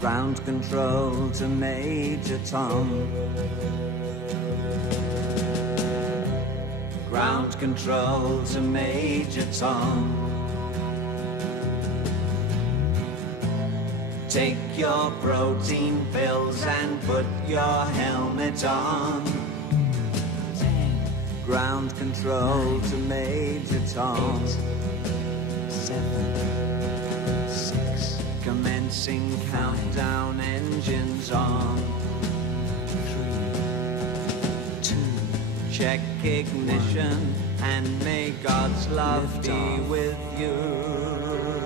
Ground control to Major Tom. Ground control to Major Tom. Take your protein pills and put your helmet on. Ground control to Major Tom. 7, 6. Commencing countdown, engines on. 3, 2. Check ignition and may God's love be with you.